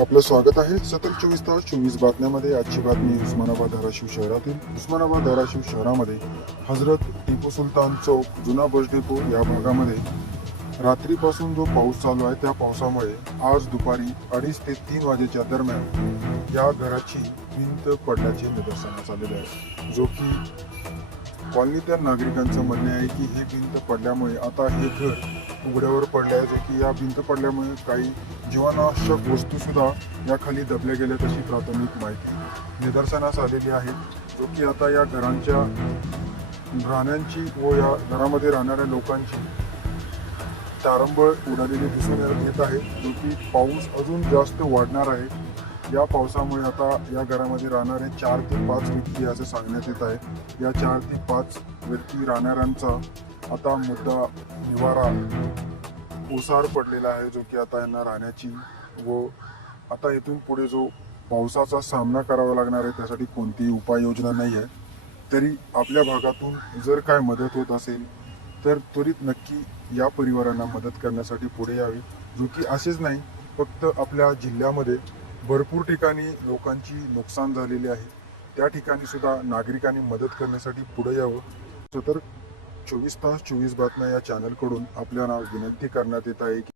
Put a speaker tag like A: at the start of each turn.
A: आपलं स्वागत आहे. सतत चोवीस तास चोवीस बातम्यामध्ये आजची बातमी उस्मानाबाद धाराशिव शहरातील. उस्मानाबाद धाराशिव शहरामध्ये हजरत टिपू सुलतान चौक जुना बस डेपो या भागामध्ये रात्रीपासून जो पाऊस चालू आहे त्या पावसामुळे आज दुपारी अडीच ते तीन वाजेच्या दरम्यान या घराची भिंत पडल्याचे निदर्शनास आलेले आहे. जो की कॉलनीतल्या नागरिकांचं म्हणणे आहे की ही भिंत पडल्यामुळे आता हे घर उघड्यावर पडले आहे जो की या भिंत पडल्यामुळे काही जीवनावश्यक वस्तूसुद्धा याखाली दबल्या गेल्यात अशी प्राथमिक माहिती निदर्शनास आलेली आहे. जो की आता या घरांच्या राहण्यांची व या घरामध्ये राहणाऱ्या लोकांची तारंबळ उडालेली दिसून येत आहे. जो की पाऊस अजून जास्त वाढणार आहे. या पावसामुळे आता या घरामध्ये राहणारे चार ते पाच व्यक्ती असे सांगण्यात येत आहे. या चार ते पाच व्यक्ती राहणाऱ्यांचा आता मुद्दा निवारा ओसार पडलेला आहे जो की आता यांना राहण्याची व आता इथून पुढे जो पावसाचा सामना करावा लागणार आहे त्यासाठी कोणतीही उपाययोजना नाही आहे. तरी आपल्या भागातून जर काय मदत होत असेल तर त्वरित नक्की या परिवारांना मदत करण्यासाठी पुढे यावी. जो की असेच नाही फक्त आपल्या जिल्ह्यामध्ये भरपूर ठिकाणी लोकांची नुकसान झालेली आहे. त्या ठिकाणी सुद्धा नागरिकांनी मदत करण्यासाठी पुढे यावं. सतर चोवीस तास चोवीस बातम्या या चॅनलकडून आपल्याला विनंती करण्यात येत आहे की